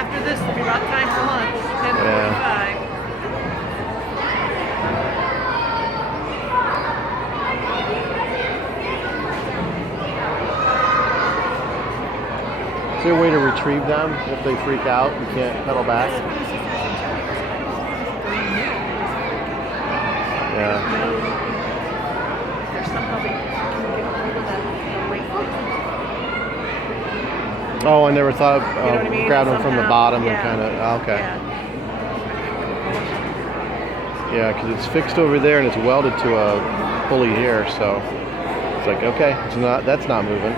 after this, it'll be about time for lunch. 10:45. Is there a way to retrieve them if they freak out and can't pedal back? Yeah. There's somehow they can get a hold of that weight. Oh, I never thought of You know what I mean? grabbing them from the Somehow, bottom and yeah. kind of, okay. Yeah. Yeah, because it's fixed over there and it's welded to a pulley here, so it's like, okay, that's not moving.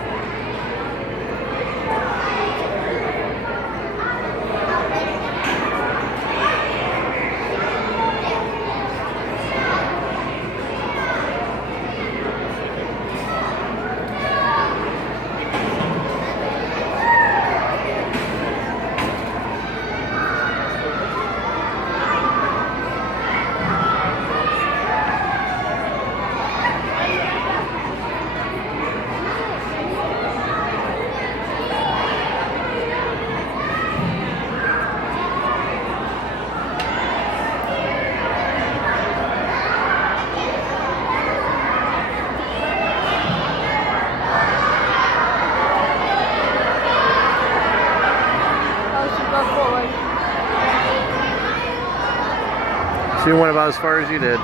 So you went about as far as you did.